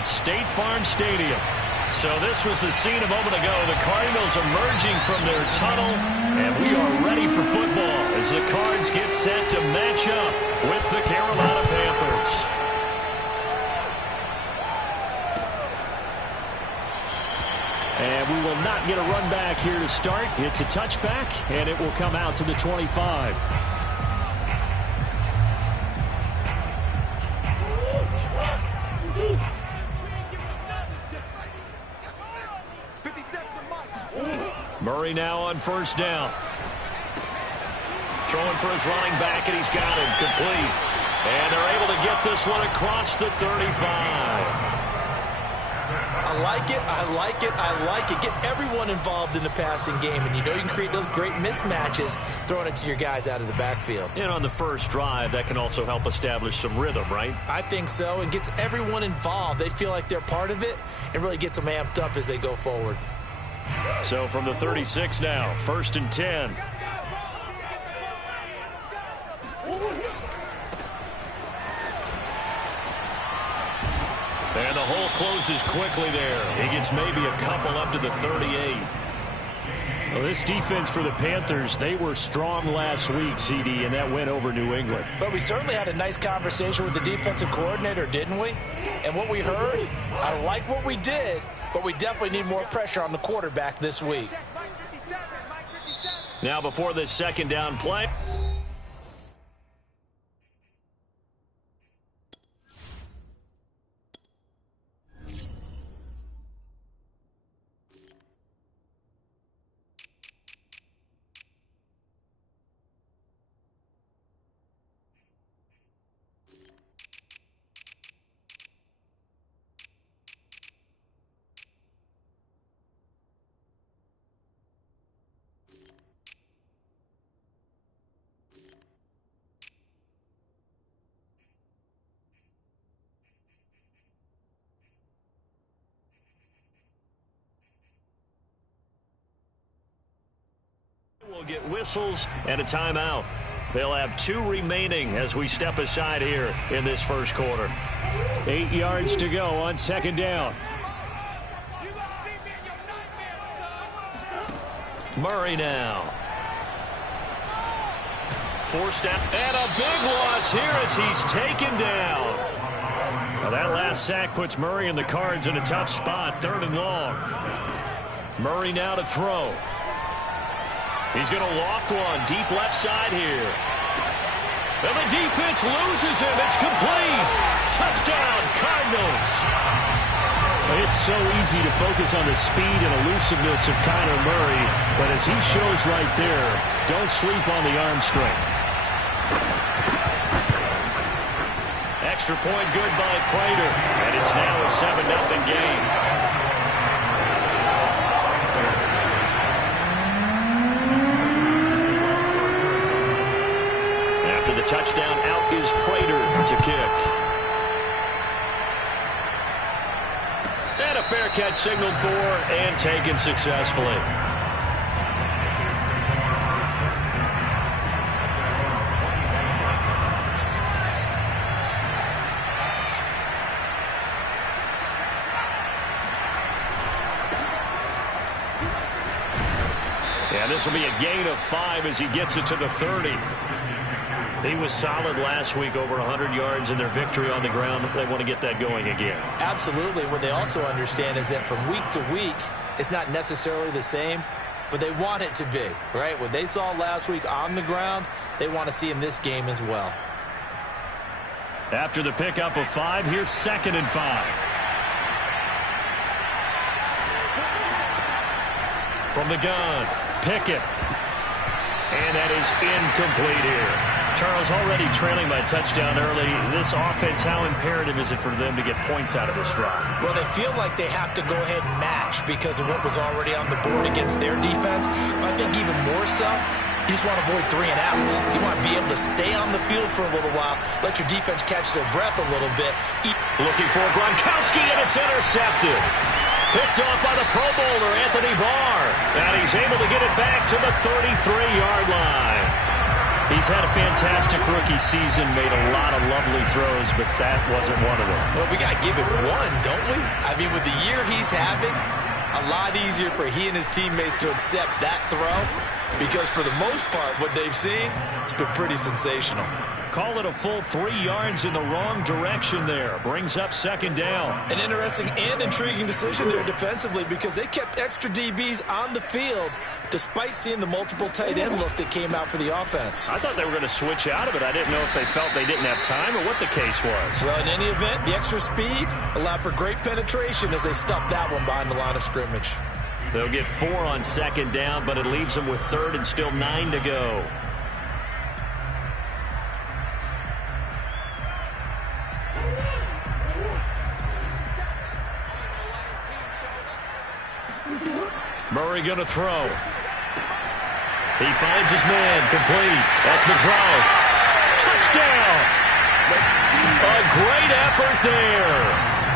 at State Farm Stadium. So this was the scene a moment ago. The Cardinals emerging from their tunnel, and we are ready for football as the Cards get set to match up with the Carolina Panthers. And we will not get a run back here to start. It's a touchback, and it will come out to the 25. Murray now on first down. Throwing for his running back, and he's got him complete. And they're able to get this one across the 35. I like it, I like it, I like it. Get everyone involved in the passing game, and you know you can create those great mismatches throwing it to your guys out of the backfield. And on the first drive, that can also help establish some rhythm, right? I think so, and gets everyone involved. They feel like they're part of it, and really gets them amped up as they go forward. So from the 36 now, 1st and 10. And the hole closes quickly there. He gets maybe a couple up to the 38. Well, this defense for the Panthers, they were strong last week, CD, and that went over New England. But we certainly had a nice conversation with the defensive coordinator, didn't we? And what we heard, I like what we did, but we definitely need more pressure on the quarterback this week. Now before this second down play. We'll get whistles and a timeout. They'll have 2 remaining as we step aside here in this first quarter. 8 yards to go on second down. Murray now. Forced out, and a big loss here as he's taken down. Now that last sack puts Murray and the Cards in a tough spot, 3rd and long. Murray now to throw. He's going to loft one deep left side here. And the defense loses him. It's complete. Touchdown, Cardinals. It's so easy to focus on the speed and elusiveness of Kyler Murray, but as he shows right there, don't sleep on the arm strength. Extra point good by Prater, and it's now a 7-0 game. After the touchdown, out is Prater to kick. And a fair catch signaled for and taken successfully. Yeah, this will be a gain of 5 as he gets it to the 30. He was solid last week, over 100 yards in their victory on the ground. They want to get that going again. Absolutely. What they also understand is that from week to week, it's not necessarily the same, but they want it to be, right? What they saw last week on the ground, they want to see in this game as well. After the pickup of 5, here's 2nd and 5. From the gun, Pickett. And that is incomplete here. Charles, already trailing by a touchdown early. This offense, how imperative is it for them to get points out of this drive? Well, they feel like they have to go ahead and match because of what was already on the board against their defense. But I think even more so, you just want to avoid 3 and outs. You want to be able to stay on the field for a little while, let your defense catch their breath a little bit. Looking for Gronkowski, and it's intercepted. Picked off by the Pro Bowler, Anthony Barr. And he's able to get it back to the 33-yard line. He's had a fantastic rookie season, made a lot of lovely throws, but that wasn't one of them. Well, we got to give it one, don't we? I mean, with the year he's having, a lot easier for he and his teammates to accept that throw because for the most part, what they've seen, it's been pretty sensational. Call it a full 3 yards in the wrong direction there. Brings up second down. An interesting and intriguing decision there defensively because they kept extra DBs on the field despite seeing the multiple tight end look that came out for the offense. I thought they were going to switch out of it. I didn't know if they felt they didn't have time or what the case was. Well, in any event, the extra speed allowed for great penetration as they stuffed that one behind the line of scrimmage. They'll get 4 on second down, but it leaves them with third and still 9 to go. Murray going to throw. He finds his man. Complete. That's McBride. Touchdown! A great effort there.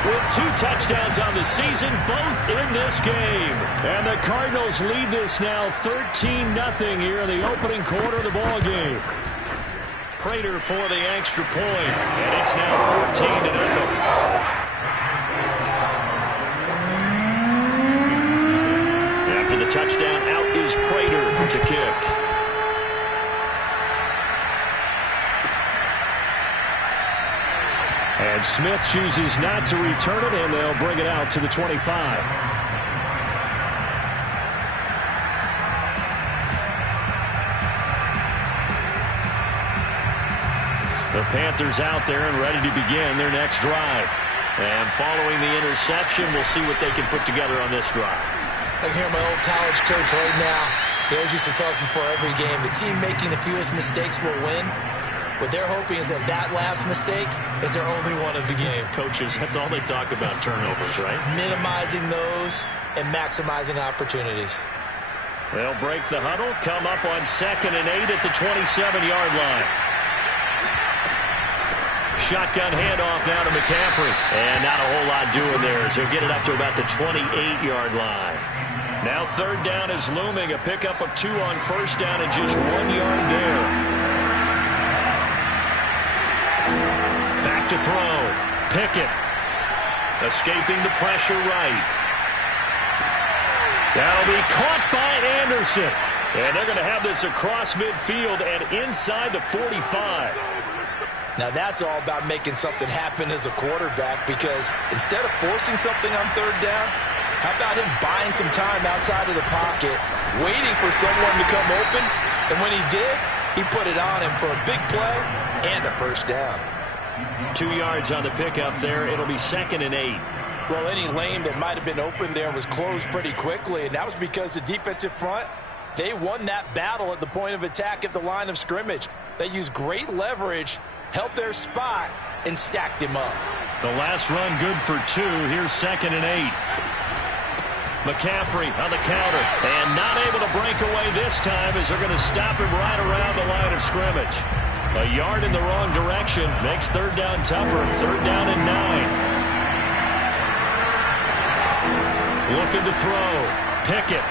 With 2 touchdowns on the season, both in this game. And the Cardinals lead this now 13-0 here in the opening quarter of the ball game. Prater for the extra point, and it's now 14-0. After the touchdown, out is Prater to kick. And Smith chooses not to return it, and they'll bring it out to the 25. The Panthers out there and ready to begin their next drive. And following the interception, we'll see what they can put together on this drive. I can hear my old college coach right now. He always used to tell us before every game, the team making the fewest mistakes will win. What they're hoping is that that last mistake is their only one of the game. Coaches, that's all they talk about, turnovers, right? Minimizing those and maximizing opportunities. They'll break the huddle, come up on 2nd and 8 at the 27-yard line. Shotgun handoff now to McCaffrey. And not a whole lot doing there as he'll get it up to about the 28-yard line. Now 3rd down is looming. A pickup of 2 on 1st down and just 1 yard there. Back to throw. Pickett. Escaping the pressure right. That'll be caught by Anderson. And they're going to have this across midfield and inside the 45. Now that's all about making something happen as a quarterback because instead of forcing something on 3rd down, how about him buying some time outside of the pocket, waiting for someone to come open, and when he did, he put it on him for a big play and a 1st down. 2 yards on the pickup there. It'll be 2nd and 8. Well, any lane that might have been open there was closed pretty quickly, and that was because the defensive front, they won that battle at the point of attack at the line of scrimmage. They used great leverage, held their spot, and stacked him up. The last run good for 2. Here's 2nd and 8. McCaffrey on the counter, and not able to break away this time as they're going to stop him right around the line of scrimmage. A yard in the wrong direction makes 3rd down tougher. 3rd down and 9. Looking to throw. Pickett.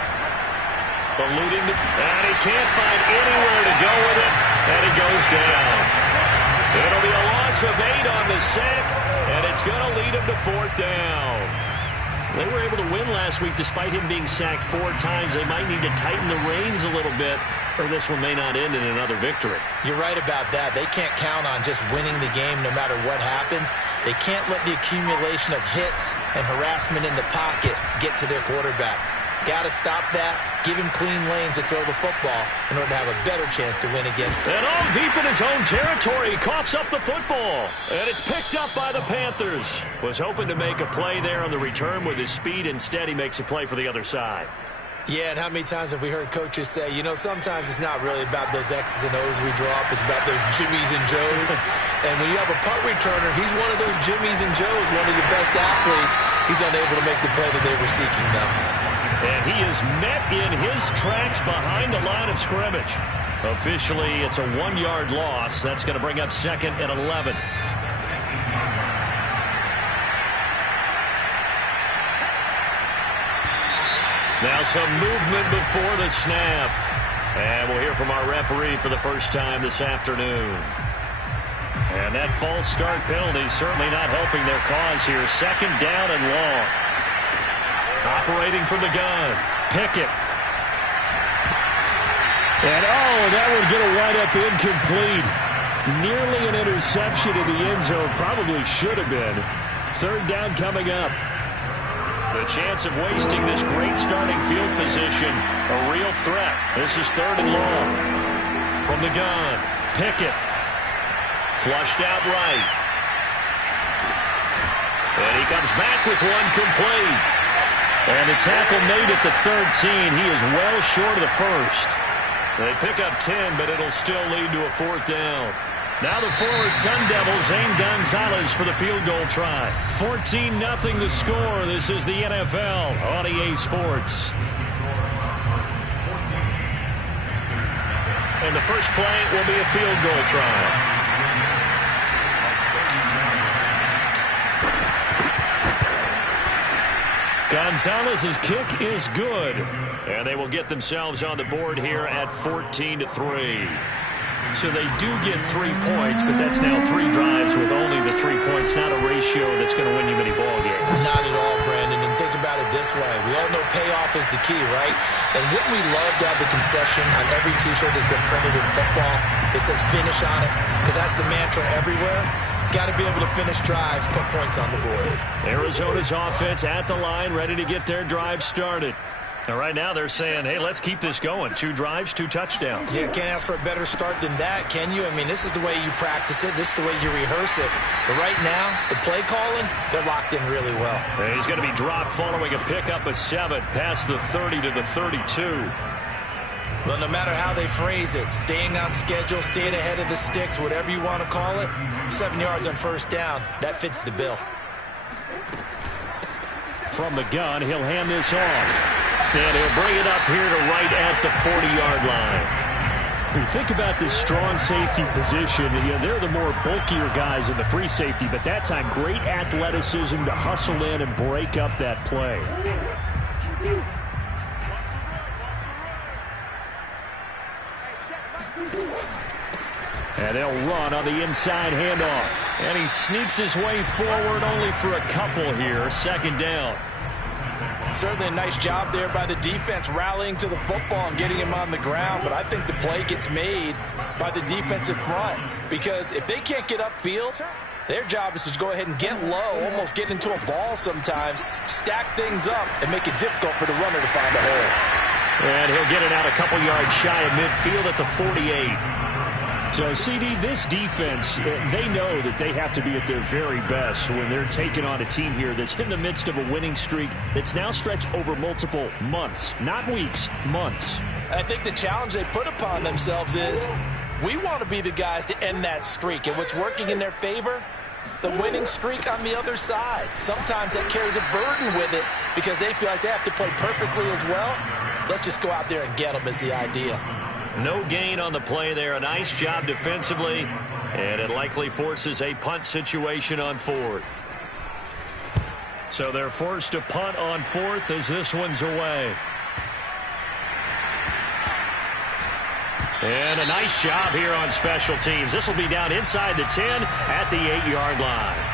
Eluding the... And he can't find anywhere to go with it. And he goes down. It'll be a loss of 8 on the sack, and it's going to lead him to 4th down. They were able to win last week despite him being sacked 4 times. They might need to tighten the reins a little bit, or this one may not end in another victory. You're right about that. They can't count on just winning the game no matter what happens. They can't let the accumulation of hits and harassment in the pocket get to their quarterback. Got to stop that, give him clean lanes to throw the football in order to have a better chance to win again. And all deep in his own territory, he coughs up the football. And it's picked up by the Panthers. Was hoping to make a play there on the return with his speed. Instead, he makes a play for the other side. Yeah, and how many times have we heard coaches say, you know, sometimes it's not really about those X's and O's we draw up. It's about those Jimmies and Joes. And when you have a punt returner, he's one of those Jimmies and Joes, one of the best athletes. He's unable to make the play that they were seeking, though. And he is met in his tracks behind the line of scrimmage. Officially, it's a 1-yard loss. That's going to bring up 2nd and 11. Now some movement before the snap. And we'll hear from our referee for the first time this afternoon. And that false start penalty certainly not helping their cause here. Second down and long. Operating from the gun. Pickett. And, that would get a wind up incomplete. Nearly an interception in the end zone. Probably should have been. Third down coming up. The chance of wasting this great starting field position, a real threat. This is third and long. From the gun, Pickett. Flushed out right. And he comes back with one complete. And the tackle made at the 13. He is well short of the first. They pick up 10, but it'll still lead to a fourth down. Now the former Sun Devil, Zane Gonzalez, for the field goal try. 14-0 the score. This is the NFL on EA Sports. And the first play will be a field goal try. Gonzalez's kick is good. And they will get themselves on the board here at 14-3. So they do get 3 points, but that's now 3 drives with only the 3 points, not a ratio that's going to win you many ball games. Not at all, Brandon. And think about it this way. We all know payoff is the key, right? And wouldn't we love to have the concession on every T-shirt that's been printed in football that says finish on it? Because that's the mantra everywhere. Got to be able to finish drives, put points on the board. Arizona's offense at the line, ready to get their drive started. Now, right now they're saying, hey, let's keep this going. 2 drives, 2 touchdowns. Yeah, can't ask for a better start than that, can you? I mean, this is the way you practice it. This is the way you rehearse it. But right now, the play calling, they're locked in really well. And he's going to be dropped following a pickup of 7 past the 30 to the 32. Well, no matter how they phrase it, staying on schedule, staying ahead of the sticks, whatever you want to call it, 7 yards on first down, that fits the bill. From the gun, he'll hand this off. And he'll bring it up here to right at the 40-yard line. You think about this strong safety position. They're the more bulkier guys in the free safety, but that time great athleticism to hustle in and break up that play. And they'll run on the inside handoff. And he sneaks his way forward only for a couple here. Second down. Certainly a nice job there by the defense rallying to the football and getting him on the ground, but I think the play gets made by the defensive front because if they can't get upfield, their job is to go ahead and get low, almost get into a ball sometimes, stack things up, and make it difficult for the runner to find a hole. And he'll get it out a couple yards shy of midfield at the 48. So, CD, this defense, they know that they have to be at their very best when they're taking on a team here that's in the midst of a winning streak that's now stretched over multiple months, not weeks, months. I think the challenge they put upon themselves is we want to be the guys to end that streak. And what's working in their favor? The winning streak on the other side. Sometimes that carries a burden with it because they feel like they have to play perfectly as well. Let's just go out there and get them is the idea. No gain on the play there. A nice job defensively, and it likely forces a punt situation on 4th. So they're forced to punt on 4th as this one's away. And a nice job here on special teams. This will be down inside the 10 at the 8-yard line.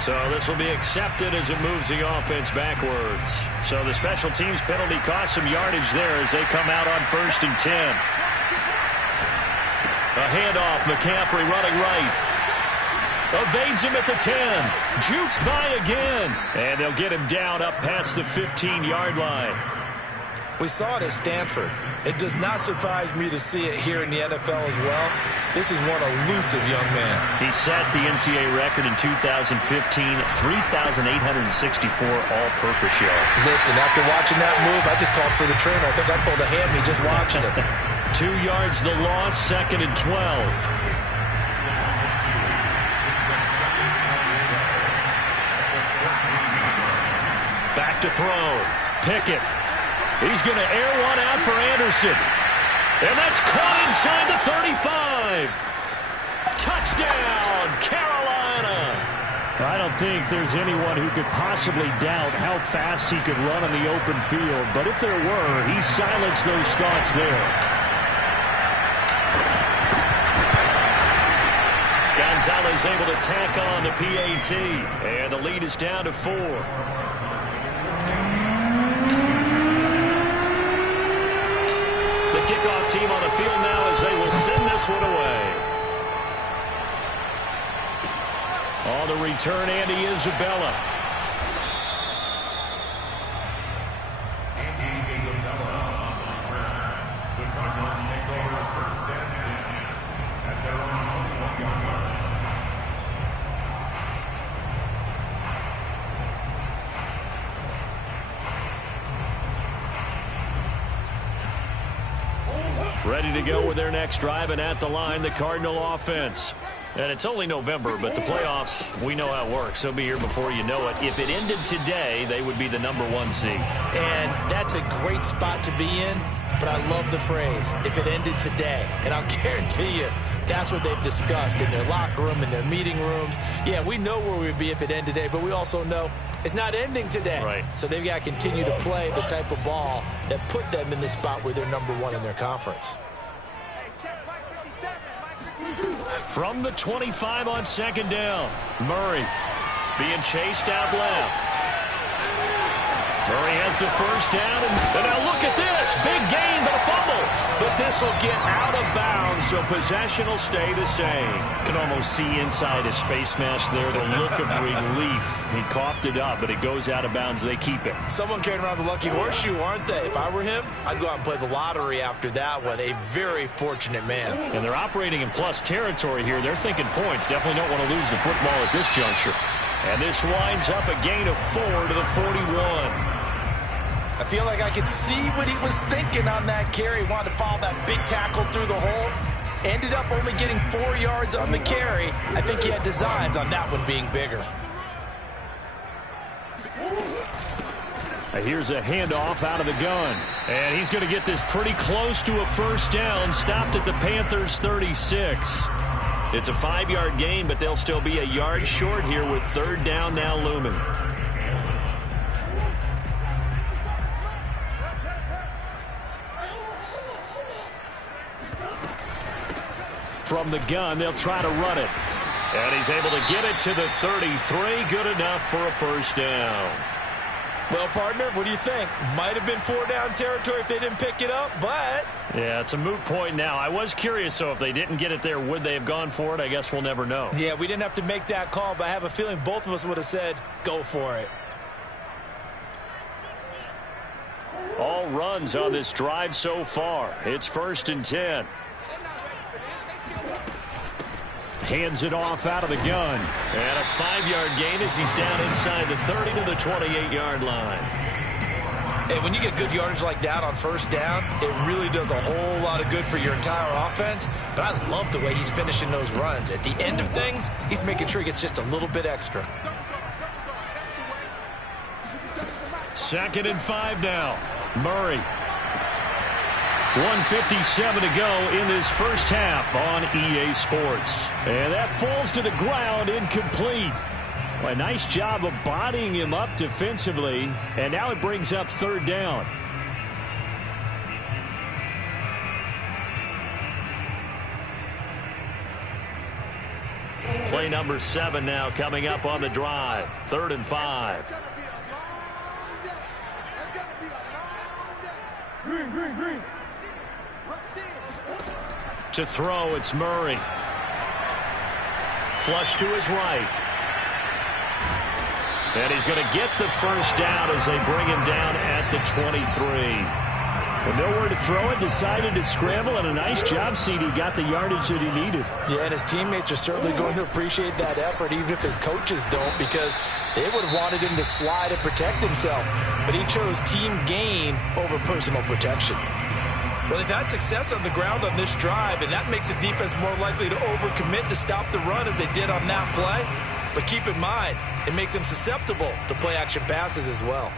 So this will be accepted as it moves the offense backwards. So the special teams penalty cost some yardage there as they come out on 1st and 10. A handoff, McCaffrey running right. Evades him at the 10. Jukes by again. And they'll get him down up past the 15-yard line. We saw it at Stanford. It does not surprise me to see it here in the NFL as well. This is one elusive young man. He set the NCAA record in 2015, 3,864 all-purpose yards. Listen, after watching that move, I just called for the trainer. I think I pulled a hammy just watching it. 2 yards the loss, 2nd and 12. Back to throw. Pickett. He's going to air one out for Anderson. And that's caught inside the 35. Touchdown, Carolina. I don't think there's anyone who could possibly doubt how fast he could run on the open field. But if there were, he silenced those thoughts there. Gonzalez able to tack on the PAT. And the lead is down to 4. The kickoff team on the field now as they will send this one away. On the return, Andy Isabella. Ready to go with their next drive, and at the line, the Cardinal offense. And it's only November, but the playoffs, we know how it works. They'll be here before you know it. If it ended today, they would be the #1 seed. And that's a great spot to be in, but I love the phrase, if it ended today. And I'll guarantee you, that's what they've discussed in their locker room, in their meeting rooms. Yeah, we know where we'd be if it ended today, but we also know it's not ending today. Right. So they've got to continue to play the type of ball that put them in the spot where they're #1 in their conference. From the 25 on second down, Murray being chased out left. Murray has the first down, and now look at this. Big gain, but a fumble. But this will get out of bounds, so possession will stay the same. You can almost see inside his face mask there the look of relief. He coughed it up, but it goes out of bounds. They keep it. Someone carrying around the lucky horseshoe, aren't they? If I were him, I'd go out and play the lottery after that one. A very fortunate man. And they're operating in plus territory here. They're thinking points. Definitely don't want to lose the football at this juncture. And this winds up a gain of 4 to the 41. I feel like I could see what he was thinking on that carry. He wanted to follow that big tackle through the hole. Ended up only getting 4 yards on the carry. I think he had designs on that one being bigger. Here's a handoff out of the gun. And he's going to get this pretty close to a first down. Stopped at the Panthers' 36. It's a 5-yard gain, but they'll still be a yard short here with third down now looming. From the gun, they'll try to run it. And he's able to get it to the 33. Good enough for a first down. Well, partner, what do you think? Might have been 4-down territory if they didn't pick it up, but... Yeah, it's a moot point now. I was curious, so if they didn't get it there, would they have gone for it? I guess we'll never know. Yeah, we didn't have to make that call, but I have a feeling both of us would have said, go for it. All runs on this drive so far. It's 1st and 10. Hands it off out of the gun. And a 5-yard gain as he's down inside the 30 to the 28-yard line. And when you get good yardage like that on first down, it really does a whole lot of good for your entire offense. But I love the way he's finishing those runs. At the end of things, he's making sure he gets just a little bit extra. 2nd and 5 now. Murray. 1:57 to go in this first half on EA Sports. And that falls to the ground, incomplete. Well, a nice job of bodying him up defensively. And now it brings up third down. Play number 7 now coming up on the drive. 3rd and 5. To throw, it's Murray. Flush to his right. And he's going to get the first down as they bring him down at the 23. With nowhere to throw it, decided to scramble, and a nice job, CD. Got the yardage that he needed. Yeah, and his teammates are certainly going to appreciate that effort, even if his coaches don't, because they would have wanted him to slide and protect himself. But he chose team gain over personal protection. Well, they've had success on the ground on this drive, and that makes the defense more likely to overcommit to stop the run as they did on that play. But keep in mind, it makes them susceptible to play-action passes as well.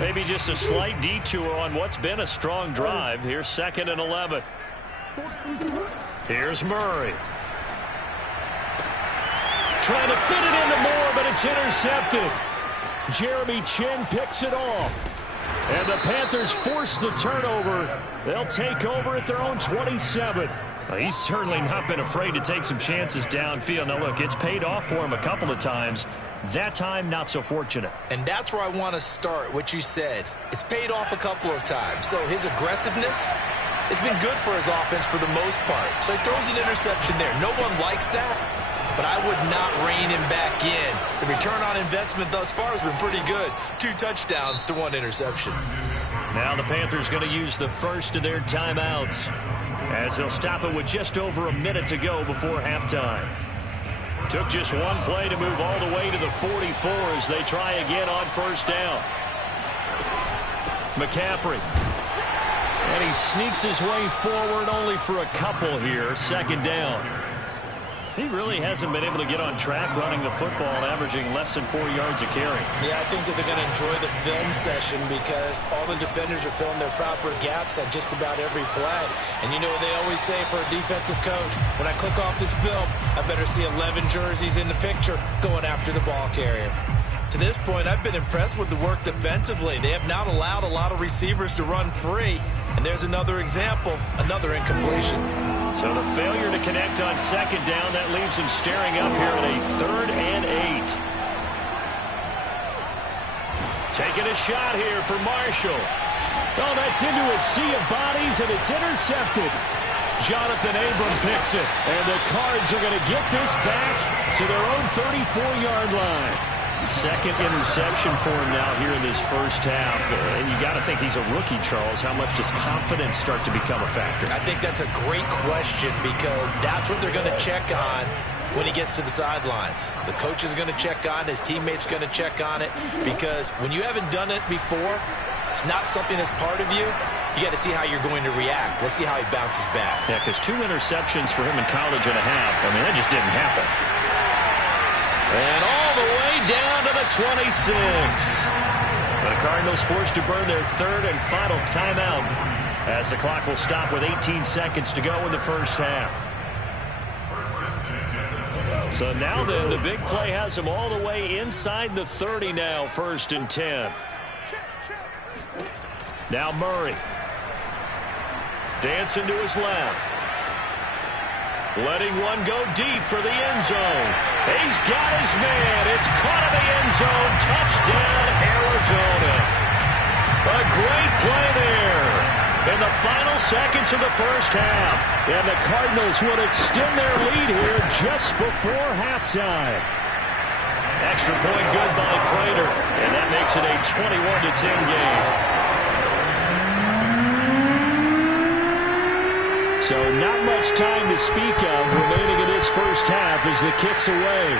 Maybe just a slight detour on what's been a strong drive. Here's 2nd and 11. Here's Murray. Trying to fit it into Moore, but it's intercepted. Jeremy Chin picks it off. And the Panthers force the turnover. They'll take over at their own 27. He's certainly not been afraid to take some chances downfield. Now, look, it's paid off for him a couple of times. That time, not so fortunate. And that's where I want to start, what you said. It's paid off a couple of times. So his aggressiveness has been good for his offense for the most part. So he throws an interception there. No one likes that, but I would not rein him back in. The return on investment thus far has been pretty good. 2 touchdowns to 1 interception. Now the Panthers going to use the first of their timeouts, as they'll stop it with just over a minute to go before halftime. Took just one play to move all the way to the 44 as they try again on first down. McCaffrey. And he sneaks his way forward only for a couple here. Second down. He really hasn't been able to get on track running the football, averaging less than 4 yards a carry. Yeah, I think that they're going to enjoy the film session because all the defenders are filling their proper gaps at just about every play. And you know what they always say for a defensive coach? When I click off this film, I better see 11 jerseys in the picture going after the ball carrier. To this point, I've been impressed with the work defensively. They have not allowed a lot of receivers to run free. And there's another example, another incompletion. So the failure to connect on second down, that leaves him staring up here at a 3rd and 8. Taking a shot here for Marshall. Oh, that's into a sea of bodies, and it's intercepted. Jonathan Abram picks it. And the Cards are going to get this back to their own 34-yard line. Second interception for him now here in this first half. And you got to think he's a rookie, Charles. How much does confidence start to become a factor? I think that's a great question because that's what they're going to check on when he gets to the sidelines. The coach is going to check on it. His teammates going to check on it because when you haven't done it before, it's not something that's part of you. You got to see how you're going to react. Let's see how he bounces back. Yeah, because 2 interceptions for him in college and a half. I mean, that just didn't happen. And all the way down to the 26. The Cardinals forced to burn their 3rd and final timeout as the clock will stop with 18 seconds to go in the first half. So now then, the big play has them all the way inside the 30 now, 1st and 10. Now Murray. Dancing to his left. Letting one go deep for the end zone. He's got his man. It's caught in the end zone. Touchdown, Arizona. A great play there in the final seconds of the first half. And the Cardinals would extend their lead here just before halftime. Extra point good by Prater. And that makes it a 21-10 game. So not much time to speak of remaining in this first half as the kick's away.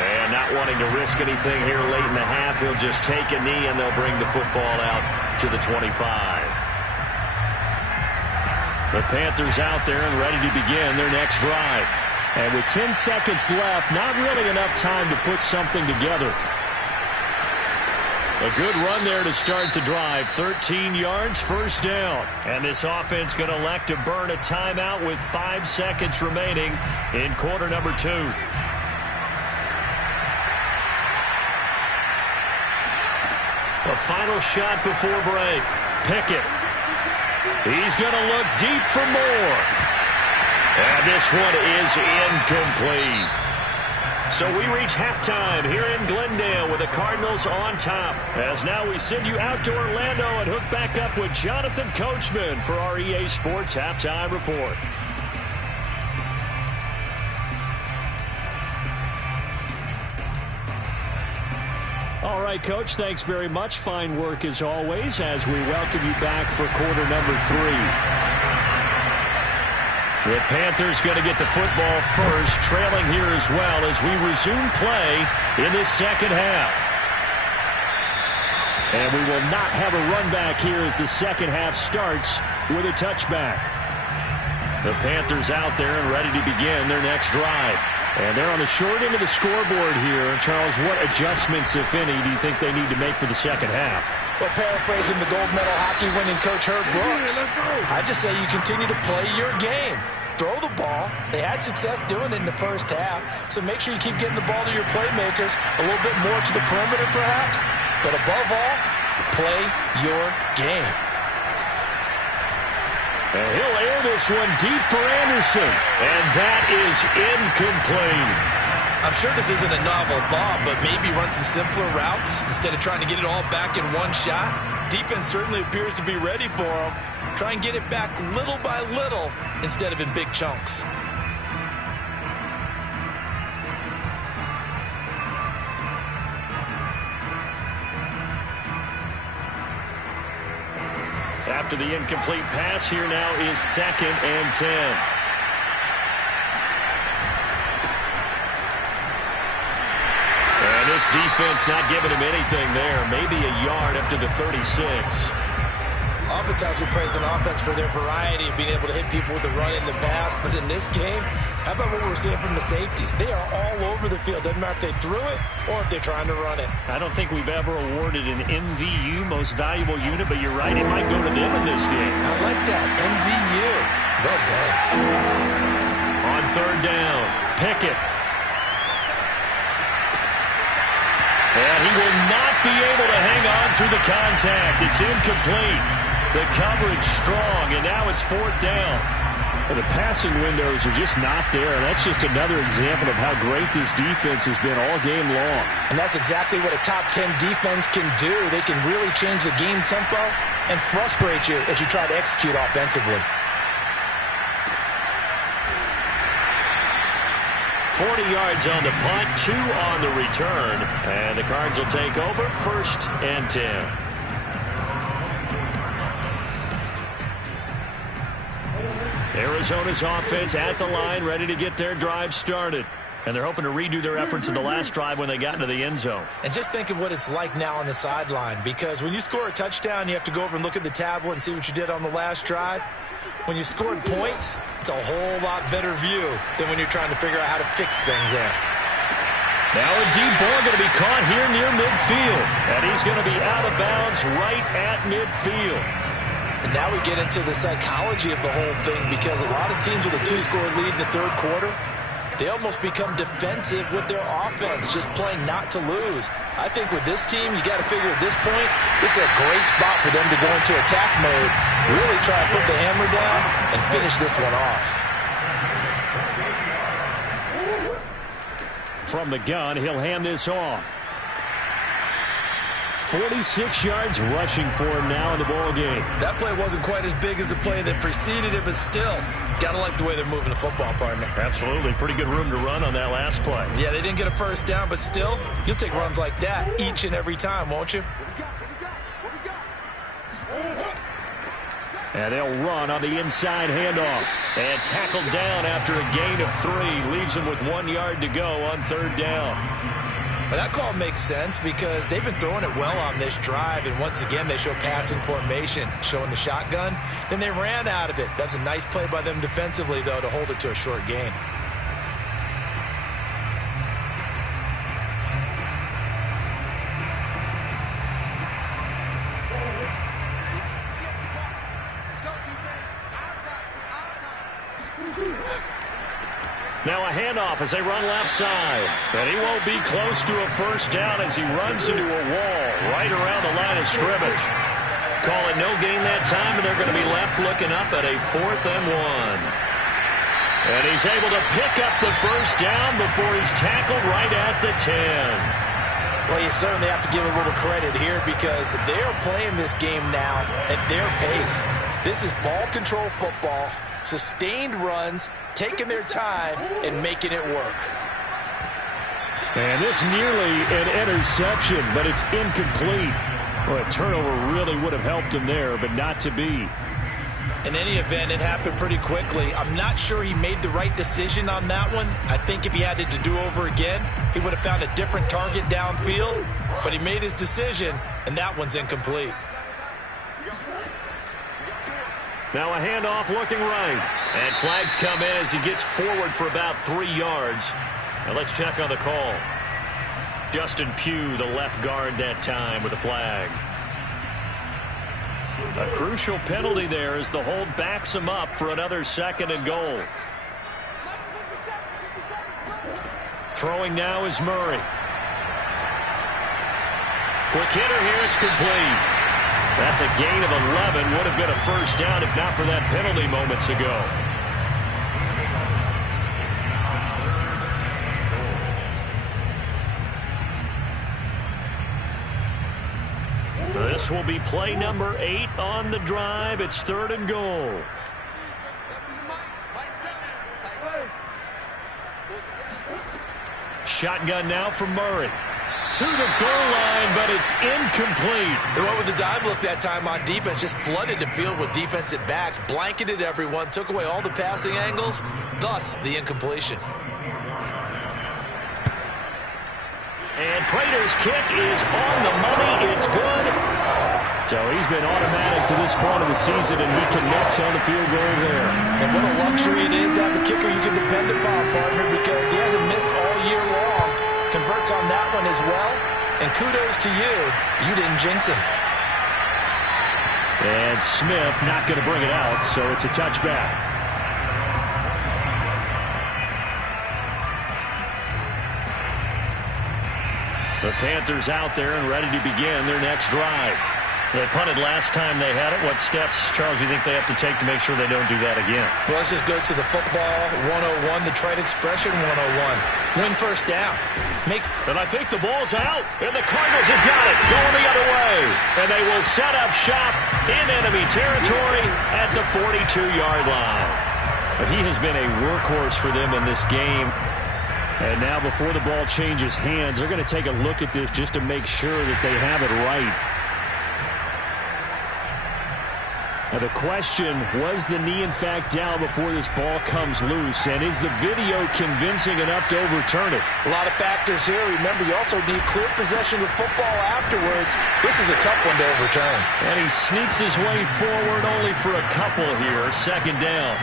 And not wanting to risk anything here late in the half, he'll just take a knee and they'll bring the football out to the 25. The Panthers out there and ready to begin their next drive. And with 10 seconds left, not really enough time to put something together. A good run there to start the drive. 13 yards, first down. And this offense going to elect to burn a timeout with 5 seconds remaining in quarter number 2. The final shot before break. Pickett. He's going to look deep for more. And this one is incomplete. So we reach halftime here in Glendale with the Cardinals on top. As now we send you out to Orlando and hook back up with Jonathan Coachman for our EA Sports Halftime Report. All right, Coach, thanks very much. Fine work as always as we welcome you back for quarter number 3. The Panthers going to get the football first, trailing here as well as we resume play in this second half. And we will not have a run back here as the second half starts with a touchback. The Panthers out there and ready to begin their next drive. And they're on the short end of the scoreboard here. Charles, what adjustments, if any, do you think they need to make for the second half? Well, paraphrasing the gold medal hockey winning coach Herb Brooks, I just say you continue to play your game. Throw the ball. They had success doing it in the first half, so make sure you keep getting the ball to your playmakers, a little bit more to the perimeter perhaps, but above all, play your game. And he'll air this one deep for Anderson, and that is incomplete. I'm sure this isn't a novel thought, but maybe run some simpler routes instead of trying to get it all back in one shot. Defense certainly appears to be ready for them. Try and get it back little by little instead of in big chunks. After the incomplete pass, here now is 2nd and 10. And this defense not giving him anything there. Maybe a yard up to the 36. Oftentimes we praise an offense for their variety of being able to hit people with the run in the pass, but in this game, how about what we're seeing from the safeties? They are all over the field. Doesn't matter if they threw it or if they're trying to run it. I don't think we've ever awarded an MVU, most valuable unit, but you're right, it might go to them in this game. I like that, MVU. Well done. On 3rd down, Pickett. And he will not be able to hang on through the contact. It's incomplete. The coverage strong, and now it's 4th down. And the passing windows are just not there. That's just another example of how great this defense has been all game long. And that's exactly what a top 10 defense can do. They can really change the game tempo and frustrate you as you try to execute offensively. 40 yards on the punt, 2 on the return. And the Cards will take over 1st and 10. Arizona's offense at the line, ready to get their drive started. And they're hoping to redo their efforts in the last drive when they got into the end zone. And just think of what it's like now on the sideline, because when you score a touchdown, you have to go over and look at the tablet and see what you did on the last drive. When you scored points, it's a whole lot better view than when you're trying to figure out how to fix things there. Now a deep ball going to be caught here near midfield. And he's going to be out of bounds right at midfield. And now we get into the psychology of the whole thing, because a lot of teams with a 2-score lead in the 3rd quarter, they almost become defensive with their offense, just playing not to lose. I think with this team, you got to figure at this point, this is a great spot for them to go into attack mode, really try to put the hammer down and finish this one off. From the gun, he'll hand this off. 46 yards rushing for him now in the ball game. That play wasn't quite as big as the play that preceded it, but still, gotta like the way they're moving the football, partner. Absolutely. Pretty good room to run on that last play. Yeah, they didn't get a first down, but still, you'll take runs like that each and every time, won't you? And they'll run on the inside handoff. And tackled down after a gain of 3. Leaves him with 1 yard to go on 3rd down. But that call makes sense because they've been throwing it well on this drive, and once again they show passing formation, showing the shotgun. Then they ran out of it. That's a nice play by them defensively, though, to hold it to a short gain. Now a handoff as they run left side. And he won't be close to a first down as he runs into a wall right around the line of scrimmage. Call it no gain that time, and they're going to be left looking up at a 4th and 1. And he's able to pick up the first down before he's tackled right at the 10. Well, you certainly have to give a little credit here because they're playing this game now at their pace. This is ball control football. Sustained runs, taking their time, and making it work. And this nearly an interception, but it's incomplete. Well, a turnover really would have helped him there, but not to be. In any event, it happened pretty quickly. I'm not sure he made the right decision on that one. I think if he had it to do over again, he would have found a different target downfield, but he made his decision, and that one's incomplete. Now a handoff looking right. And flags come in as he gets forward for about 3 yards. Now let's check on the call. Justin Pugh, the left guard that time with a flag. A crucial penalty there as the hold backs him up for another 2nd and goal. Throwing now is Murray. Quick hitter here, it's complete. That's a gain of 11. Would have been a first down if not for that penalty moments ago. This will be play number 8 on the drive. It's 3rd and goal. Shotgun now from Murray. To the goal line, but it's incomplete. They went with the dive look that time on defense. Just flooded the field with defensive backs. Blanketed everyone. Took away all the passing angles. Thus, the incompletion. And Prater's kick is on the money. It's good. So he's been automatic to this point of the season, and he connects on the field goal there. And what a luxury it is to have a kicker you can depend upon, partner, because he hasn't missed all year long. Converts on that one as well. And kudos to you. You didn't jinx him. And Smith not going to bring it out, so it's a touchback. The Panthers out there and ready to begin their next drive. They punted last time they had it. What steps, Charles, you think they have to take to make sure they don't do that again? Well, let's just go to the football 101, the trade expression 101. Win first down. And I think the ball's out, and the Cardinals have got it, going the other way. And they will set up shop in enemy territory at the 42-yard line. But he has been a workhorse for them in this game. And now before the ball changes hands, they're going to take a look at this just to make sure that they have it right. Now the question, was the knee in fact down before this ball comes loose? And is the video convincing enough to overturn it? A lot of factors here. Remember, you also need clear possession of football afterwards. This is a tough one to overturn. And he sneaks his way forward only for a couple here. 2nd down.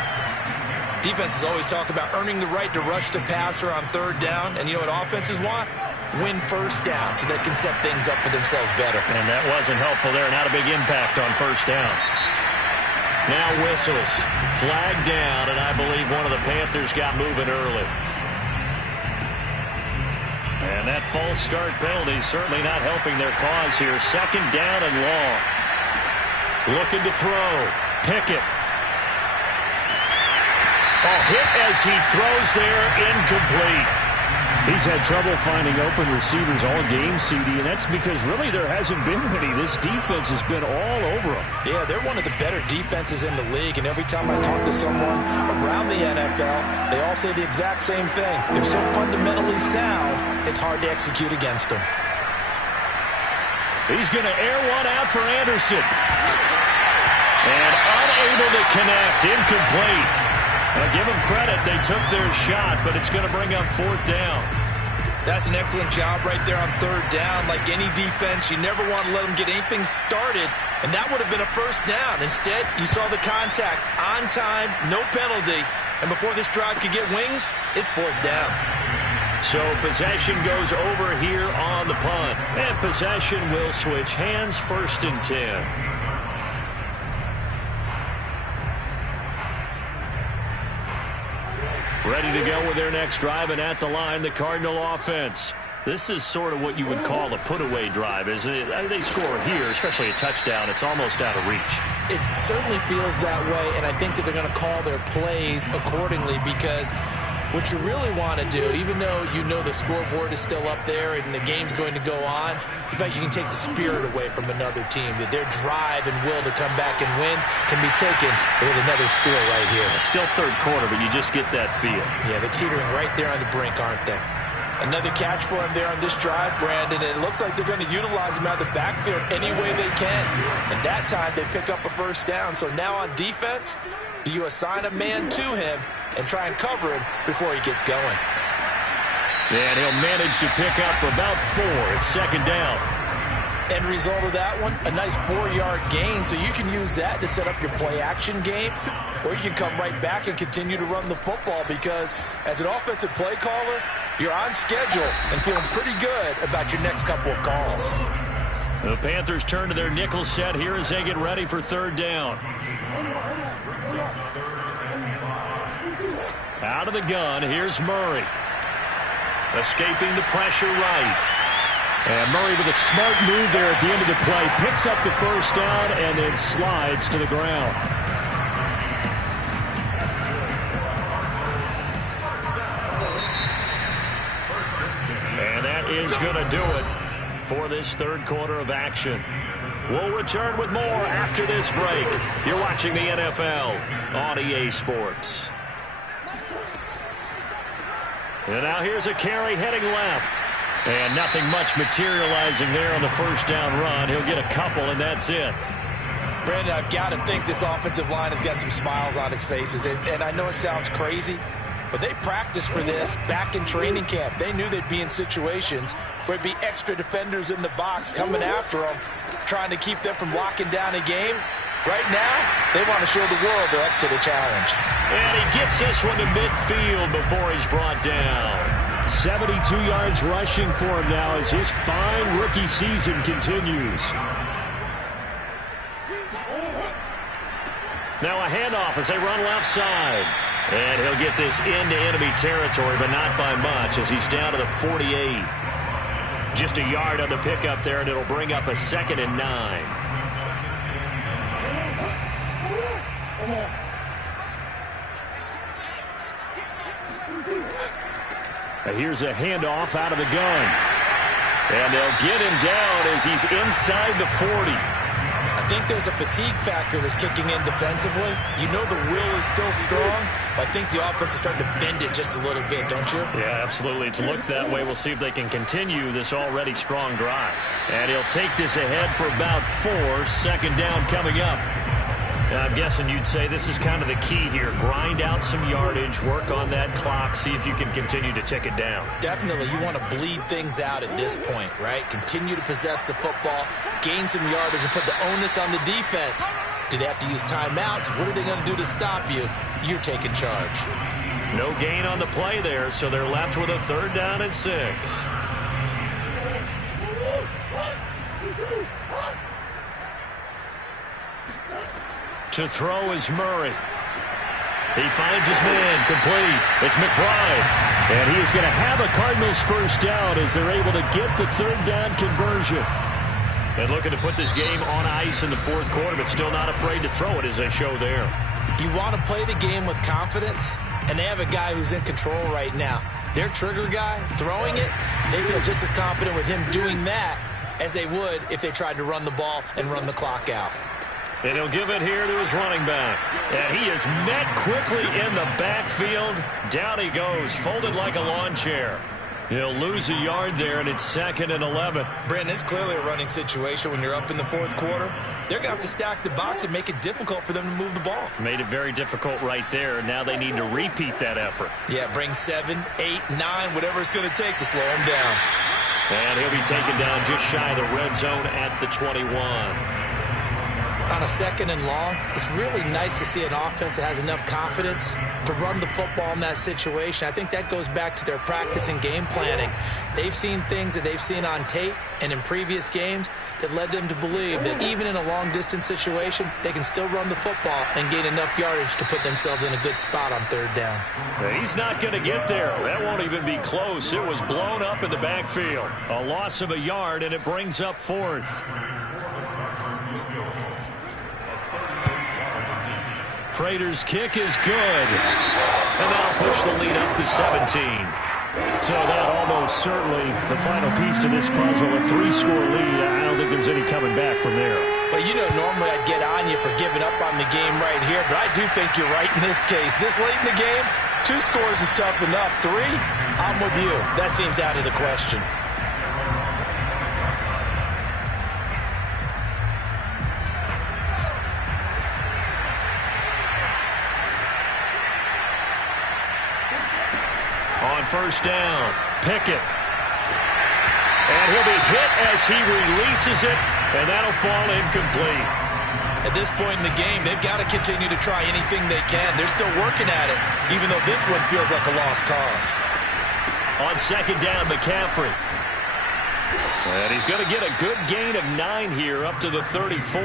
Defenses always talk about earning the right to rush the passer on 3rd down. And you know what offenses want? Win first down so they can set things up for themselves better. And that wasn't helpful there. Not a big impact on 1st down. Now whistles. Flag down, and I believe one of the Panthers got moving early. And that false start penalty certainly not helping their cause here. 2nd down and long. Looking to throw. Pickett. Hit as he throws there, incomplete. He's had trouble finding open receivers all game, CD, and that's because really there hasn't been many. This defense has been all over them. Yeah, they're one of the better defenses in the league, and every time I talk to someone around the NFL, they all say the exact same thing. They're so fundamentally sound, it's hard to execute against them. He's going to air one out for Anderson. And unable to connect, incomplete. I'll give them credit. They took their shot, but it's going to bring up 4th down. That's an excellent job right there on 3rd down. Like any defense, you never want to let them get anything started, and that would have been a first down. Instead, you saw the contact on time, no penalty, and before this drive could get wings, it's 4th down. So possession goes over here on the punt, and possession will switch hands. 1st and 10. Ready to go with their next drive, and at the line, the Cardinal offense. This is sort of what you would call a put-away drive, isn't it? They score here, especially a touchdown. It's almost out of reach. It certainly feels that way, and I think that they're going to call their plays accordingly because what you really want to do, even though you know the scoreboard is still up there and the game's going to go on, in fact, you can take the spirit away from another team, that their drive and will to come back and win can be taken with another score right here. Still 3rd quarter, but you just get that feel. Yeah, they're teetering right there on the brink, aren't they? Another catch for him there on this drive, Brandon, and it looks like they're going to utilize him out of the backfield any way they can. And that time they pick up a first down. So now on defense, do you assign a man to him and try and cover him before he gets going? And he'll manage to pick up about 4. It's 2nd down. End result of that one, a nice 4-yard gain. So you can use that to set up your play-action game, or you can come right back and continue to run the football because as an offensive play caller, you're on schedule and feeling pretty good about your next couple of calls. The Panthers turn to their nickel set here as they get ready for third down. Out of the gun, here's Murray. Escaping the pressure right. And Murray with a smart move there at the end of the play. Picks up the first down and then slides to the ground. And that is going to do it for this third quarter of action. We'll return with more after this break. You're watching the NFL on EA Sports. And now here's a carry heading left. And nothing much materializing there on the first down run. He'll get a couple, and that's it. Brandon, I've got to think this offensive line has got some smiles on its faces. And I know it sounds crazy, but they practiced for this back in training camp. They knew they'd be in situations where it'd be extra defenders in the box coming after them, trying to keep them from locking down a game. Right now, they want to show the world they're up to the challenge. And he gets this one to midfield before he's brought down. 72 yards rushing for him now as his fine rookie season continues. Now a handoff as they run left side. And he'll get this into enemy territory, but not by much as he's down to the 48. Just a yard on the pickup there, and it'll bring up a 2nd and 9. Here's a handoff out of the gun. And they'll get him down as he's inside the 40. I think there's a fatigue factor that's kicking in defensively. You know the will is still strong, but I think the offense is starting to bend it just a little bit, don't you? Yeah, absolutely. It's looked that way. We'll see if they can continue this already strong drive. And he'll take this ahead for about 4. 2nd down coming up. I'm guessing you'd say this is kind of the key here. Grind out some yardage, work on that clock, see if you can continue to tick it down. Definitely. You want to bleed things out at this point, right? Continue to possess the football, gain some yardage, and put the onus on the defense. Do they have to use timeouts? What are they going to do to stop you? You're taking charge. No gain on the play there, so they're left with a 3rd down and 6. To throw is Murray. He finds his man complete. It's McBride. And he is going to have a Cardinals first down as they're able to get the 3rd down conversion. And looking to put this game on ice in the 4th quarter, but still not afraid to throw it as they show there. You want to play the game with confidence, and they have a guy who's in control right now. Their trigger guy, throwing it, they feel just as confident with him doing that as they would if they tried to run the ball and run the clock out. And he'll give it here to his running back. And he is met quickly in the backfield. Down he goes, folded like a lawn chair. He'll lose a yard there, and it's 2nd and 11. Brandon, it's clearly a running situation when you're up in the 4th quarter. They're going to have to stack the box and make it difficult for them to move the ball. Made it very difficult right there. Now they need to repeat that effort. Yeah, bring 7, 8, 9, whatever it's going to take to slow him down. And he'll be taken down just shy of the red zone at the 21. On a 2nd and long, it's really nice to see an offense that has enough confidence to run the football in that situation. I think that goes back to their practice and game planning. They've seen things that they've seen on tape and in previous games that led them to believe that even in a long-distance situation, they can still run the football and gain enough yardage to put themselves in a good spot on 3rd down. He's not going to get there. That won't even be close. It was blown up in the backfield. A loss of a yard, and it brings up 4th. Prater's kick is good. And that'll push the lead up to 17. So that almost certainly the final piece to this puzzle, a 3-score lead. I don't think there's any coming back from there. Well, you know, normally I'd get on you for giving up on the game right here, but I do think you're right in this case. This late in the game, 2 scores is tough enough. 3, I'm with you. That seems out of the question. On 1st down, Pickett. And he'll be hit as he releases it, and that'll fall incomplete. At this point in the game, they've got to continue to try anything they can. They're still working at it, even though this one feels like a lost cause. On 2nd down, McCaffrey. And he's going to get a good gain of 9 here up to the 34.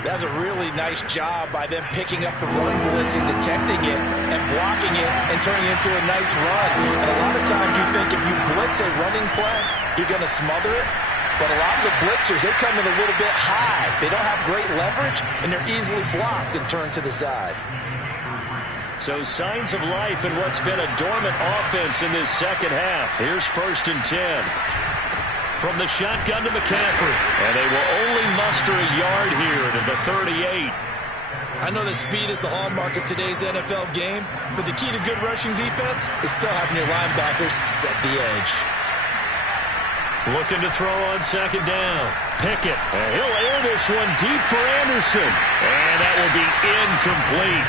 That's a really nice job by them picking up the run blitz and detecting it and blocking it and turning it into a nice run. And a lot of times you think if you blitz a running play, you're going to smother it. But a lot of the blitzers, they come in a little bit high. They don't have great leverage, and they're easily blocked and turned to the side. So signs of life in what's been a dormant offense in this second half. Here's 1st and 10. From the shotgun to McCaffrey. And they will only muster a yard here to the 38. I know that speed is the hallmark of today's NFL game, but the key to good rushing defense is still having your linebackers set the edge. Looking to throw on 2nd down. Pickett. And he'll air this one deep for Anderson. And that will be incomplete.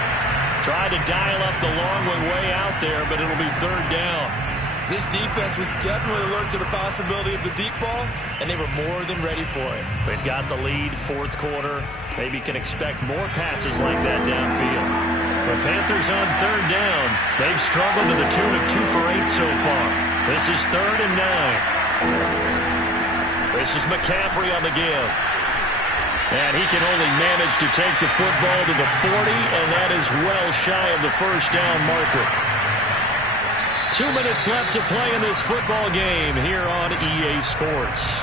Tried to dial up the long way out there, but it'll be 3rd down. This defense was definitely alert to the possibility of the deep ball, and they were more than ready for it. They've got the lead, 4th quarter. Maybe can expect more passes like that downfield. The Panthers on 3rd down. They've struggled to the tune of 2 for 8 so far. This is 3rd and 9. This is McCaffrey on the give. And he can only manage to take the football to the 40, and that is well shy of the 1st down marker. 2 minutes left to play in this football game here on EA Sports.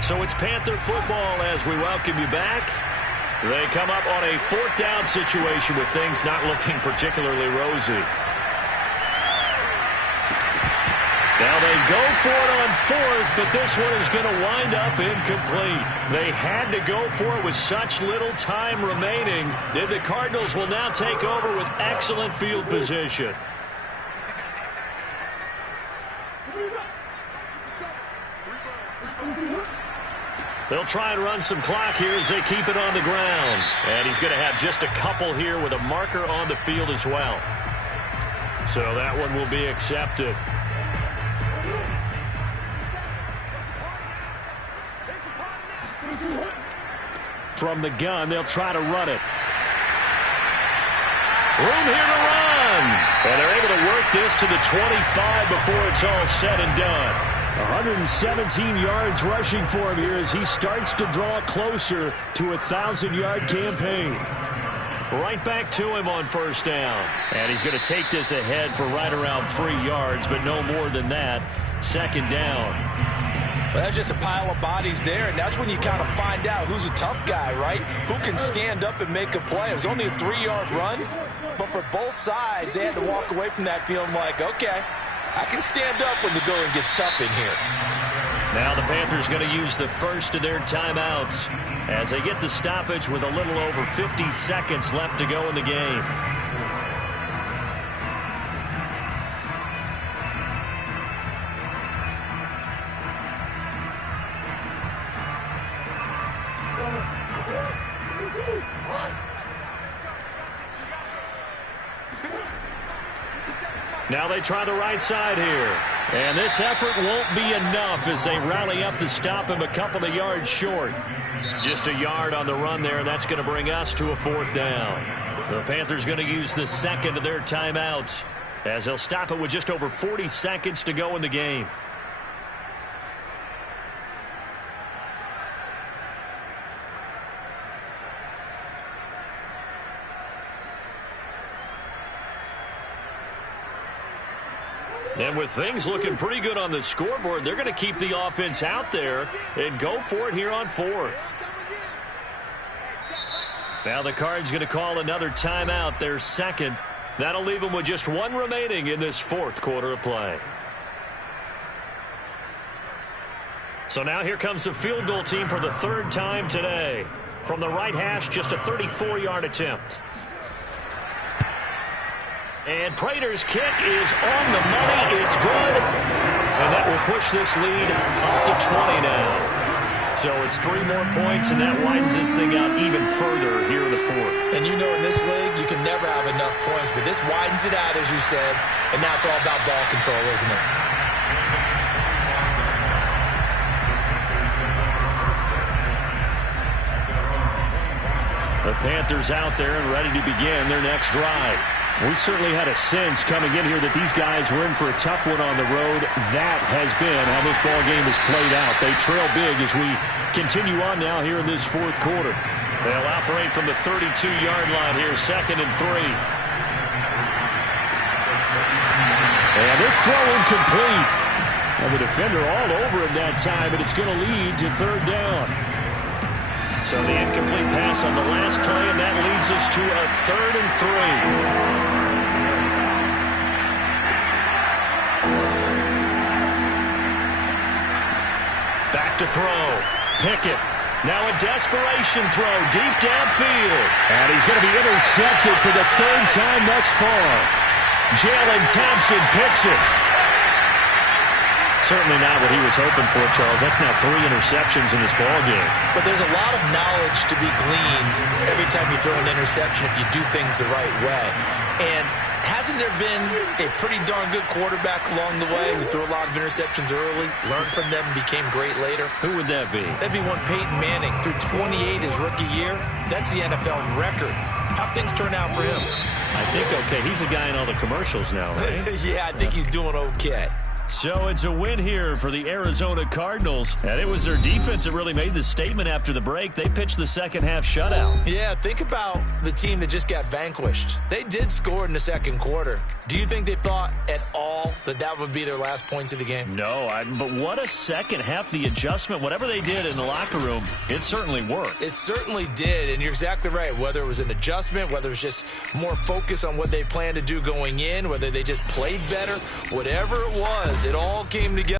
So it's Panther football as we welcome you back. They come up on a 4th down situation with things not looking particularly rosy. Now they go for it on 4th, but this one is going to wind up incomplete. They had to go for it with such little time remaining that the Cardinals will now take over with excellent field position. They'll try and run some clock here as they keep it on the ground. And he's going to have just a couple here with a marker on the field as well. So that one will be accepted. From the gun, they'll try to run it. Room here to run. And they're able to work this to the 25 before it's all said and done. 117 yards rushing for him here as he starts to draw closer to a 1,000-yard campaign. Right back to him on 1st down. And he's going to take this ahead for right around 3 yards, but no more than that. 2nd down. Well, that's just a pile of bodies there, and that's when you kind of find out who's a tough guy, right? Who can stand up and make a play. It was only a 3-yard run, but for both sides, they had to walk away from that feeling like, okay, I can stand up when the going gets tough in here. Now the Panthers going to use the first of their timeouts as they get the stoppage with a little over 50 seconds left to go in the game. Now they try the right side here. And this effort won't be enough as they rally up to stop him a couple of yards short. Just a yard on the run there, and that's going to bring us to a 4th down. The Panthers going to use the second of their timeouts as they'll stop it with just over 40 seconds to go in the game. And with things looking pretty good on the scoreboard, they're going to keep the offense out there and go for it here on 4th. Now the Cards going to call another timeout, their second. That'll leave them with just 1 remaining in this 4th quarter of play. So now here comes the field goal team for the 3rd time today. From the right hash, just a 34-yard attempt. And Prater's kick is on the money. It's good. And that will push this lead up to 20 now. So it's 3 more points, and that widens this thing out even further here in the 4th. And you know in this league, you can never have enough points. But this widens it out, as you said. And now it's all about ball control, isn't it? The Panthers out there and ready to begin their next drive. We certainly had a sense coming in here that these guys were in for a tough one on the road. That has been how this ball game has played out. They trail big as we continue on now here in this fourth quarter. They'll operate from the 32-yard line here, 2nd and 3. And this throw incomplete. Now the defender all over him that time, but it's going to lead to 3rd down. So the incomplete pass on the last play, and that leads us to a 3rd and 3. Back to throw. Pickett. Now a desperation throw deep downfield. And he's going to be intercepted for the 3rd time thus far. Jalen Thompson picks it. Certainly not what he was hoping for, Charles. That's now 3 interceptions in this ball game. But there's a lot of knowledge to be gleaned every time you throw an interception if you do things the right way. And hasn't there been a pretty darn good quarterback along the way who threw a lot of interceptions early, learned from them, and became great later? Who would that be? That'd be one Peyton Manning. Threw 28 his rookie year. That's the NFL record. How'd things turn out for him? I think okay. He's a guy in all the commercials now, right? Yeah, I think he's doing okay. So it's a win here for the Arizona Cardinals. And it was their defense that really made the statement after the break. They pitched the second-half shutout. Yeah, think about the team that just got vanquished. They did score in the second quarter. Do you think they thought at all that that would be their last points of the game? No, but what a second half. The adjustment, whatever they did in the locker room, it certainly worked. It certainly did, and you're exactly right. Whether it was an adjustment, whether it was just more focus on what they planned to do going in, whether they just played better, whatever it was, it all came together.